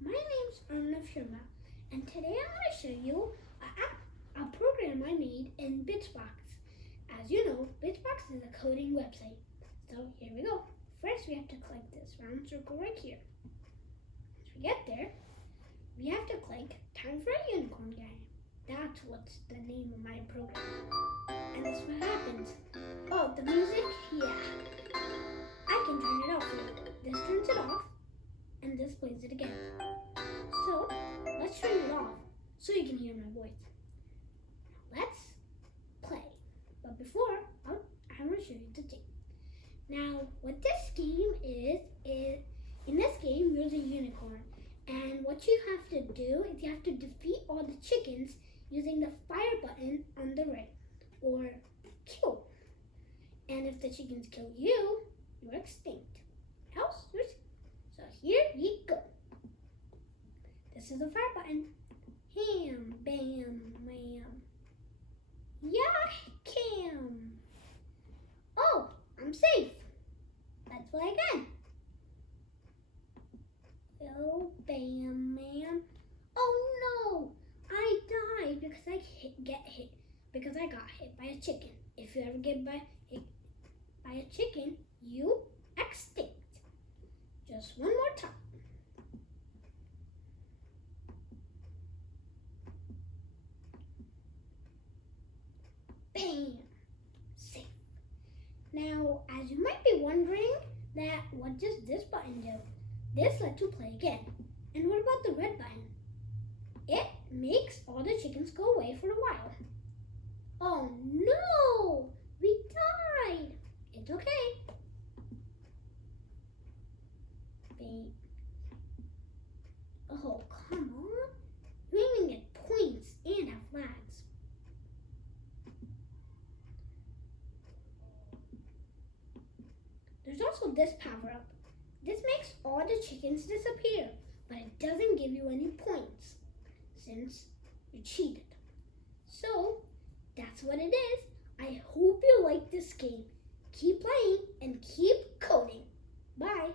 My name's Arnav Sharma, and today I'm going to show you a program I made in Bitsbox. As you know, Bitsbox is a coding website. So here we go. First we have to click this round circle right here. Once we get there, we have to click Time for a Unicorn Game. That's what's the name of my program. And that's what happens. Oh, the music? Yeah. I can turn it off for you. This turns it off, and this plays it again. So, let's turn it off so you can hear my voice. Let's play. But before, I want to show you the game. Now, what this game is in this game, you're the unicorn. And what you have to do is you have to defeat all the chickens using the fire button on the right, or kill. And if the chickens kill you, you're extinct. Else, so here we go. This is the fire button. Ham, bam, wham. Yeah, cam. Oh, I'm safe. Let's play again. Oh, bam, man. Oh no, I died because I got hit by a chicken. If you ever get hit by a chicken, you extinct. Just one more time. Bam! Safe. Now, as you might be wondering, what does this button do? This lets you play again. And what about the red button? It makes all the chickens go away for a while. Oh no! We died! It's okay. Wait. Oh, come on. You even get points and have flags. There's also this power up. This makes all the chickens disappear, but it doesn't give you any points since you cheated. So, that's what it is. I hope you like this game. Keep playing and keep coding. Bye.